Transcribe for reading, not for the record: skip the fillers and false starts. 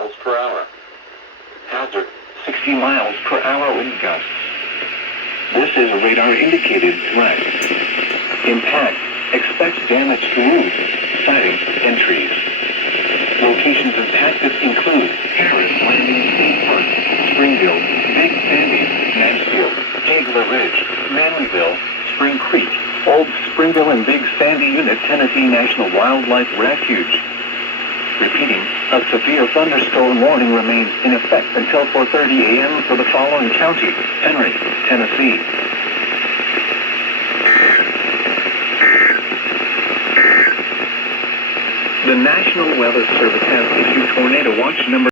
miles per hour. Hazard, 60 miles per hour wind gusts. This is a radar-indicated threat. Impact. Expect damage to roofs, siding, and trees. Locations impacted include Harris Landing State Park, Springville, Big Sandy, Mansfield, Hagler Ridge, Manleyville, Spring Creek, Old Springville, and Big Sandy Unit, Tennessee National Wildlife Refuge. Repeating, a severe thunderstorm warning remains in effect until 4:30 a.m. for the following counties: Henry, Tennessee. The National Weather Service has issued tornado watch number